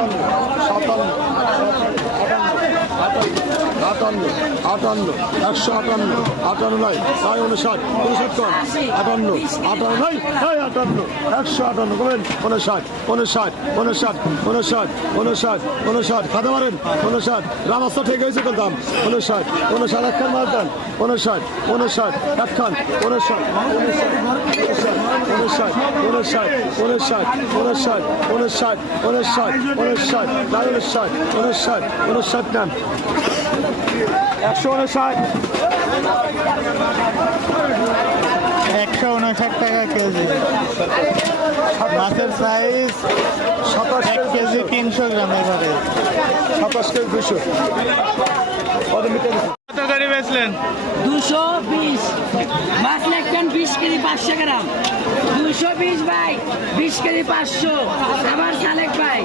সাতান্ন সাতান্ন আটান্ন আটান্ন একশো আটান্ন আটান্ন নয় নয় উনষাট কম আটান্ন আটান্ন নয় নয় আটান্ন একশো আটান্ন কমেন উনষাট উনষাট উনষাট উনষাট উনষাট উনষাট খাতে মারেন উনষাট রামাস্তা ঠিক হয়েছে তো দাম উনষাট উনষাট একখান মার দেন উনষাট উনষাট একখান উনষাট উনষাট উনষাট উনষাট উনষাট উনষাট উনষাট উনষাট নয় উনষাট উনষাট উনষাট নেন একশো উনষাট। একশো উনষাট টাকা কেজি। মাছের সাইজ সাতাশ কেজি তিনশো গ্রাম এবারে সাতাশ কেজি দুশো কত মিটার বেচলেন দুশো বিশ মাছ লেখছেন বিশ কেজি পাঁচশো গ্রাম দুশো বিশ ভাই বিশ কেজি পাঁচশো আবার সালেক ভাই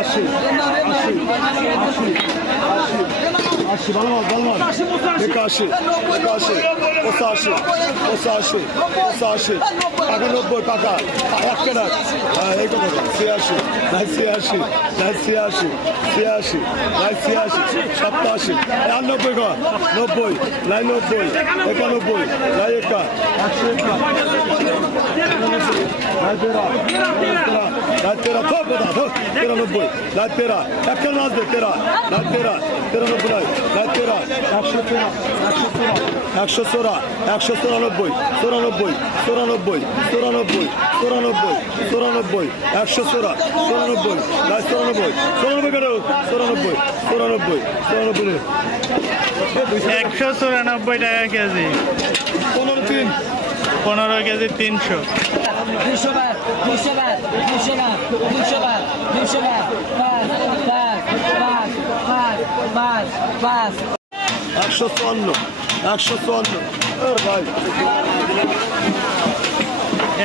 আশি আশি ভালো মাল ভালো আসি একাশি একাশি পঁচাশি পঁচাশি পঁচাশি টাকা নব্বই টাকা, এক কেনা। এই কথা ছিয়াশি নাই ছিয়াশি নাই ছিয়াশি ছিয়াশি নাই ছিয়াশি সপ্তাশি আর নব্বই কর নব্বই নাই নব্বই, একানব্বই নাই একা একশো একা নাই তেরা তেরা নাই তেরা থো কথা থো তিরানব্বই। নাই তেরা একটা নাচ দে তেরা নাই তেরা তিরানব্বই নাই নাই তেরা একশো তেরা একশো তেরা একশো চোরা একশো চৌরানব্বই চৌরানব্বই চৌরানব্বই চৌরানব্বই চৌরানব্বই চৌরানব্বই একশো চোরা চৌরানব্বই নাই চৌরানব্বই চৌরানব্বই কেন চৌরানব্বই চৌরানব্বই চৌরানব্বই একশো চুরানব্বই টাকা কেজি। পনেরো তিন। পনেরো কেজি তিনশো। একশো চুয়ান্ন একশো চুয়ান্ন।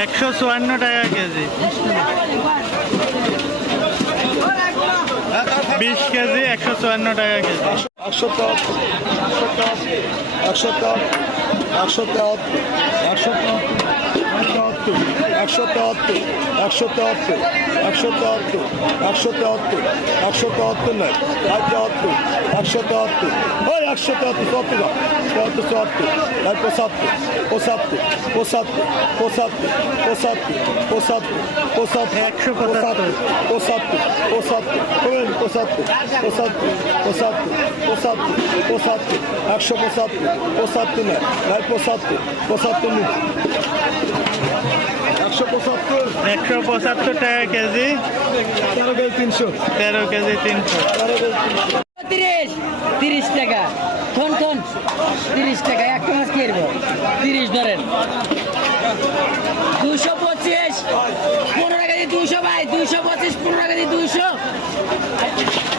একশো চুয়ান্ন টাকা কেজি। হ্যাঁ, বিশ কেজি একশো চুয়ান্ন টাকা কেজি। একশো টপ একশো টপ একশো টপ একশো টপ একশো তেহাত্তর একশো তেহাত্তর একশো তেহাত্তর একশো তেহাত্তর একশো তেহাত্তর নয় এক তেহাত্তর একশো তেহাত্তর ওই একশো তেহাত্তর চুয়াত্তর তেহাত্তর চুয়াত্তর এক পঁচাত্তর পঁচাত্তর পঁচাত্তর পঁচাত্তর পঁচাত্তর পঁচাত্তর পঁচাত্তর একশো পঁচাত্তর। পঁচাত্তর পঁচাত্তর পঁচাত্তর পঁচাত্তর পঁচাত্তর পঁচাত্তর পঁচাত্তর একশো পঁচাত্তর পঁচাত্তর নয় নয় পঁচাত্তর পঁচাত্তর মিনিট একশো পঁচাত্তর একশো পঁচাত্তর টাকা কেজি। তেরো কেজি তিনশো। তেরো কেজি তিনশো। তিরিশ তিরিশ টাকা। থন থন তিরিশ টাকা। একটা মাছ কিনবো তিরিশ ধরেন। দুশো পঁচিশ পনেরো কেজি দুশো ভাই দুশো পঁচিশ পনেরো কেজি দুশো।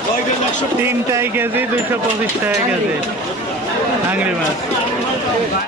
কয় কেজি তিনটাই কেজি দুশো পঁচিশ টাকা কেজি। আংরি মাছ।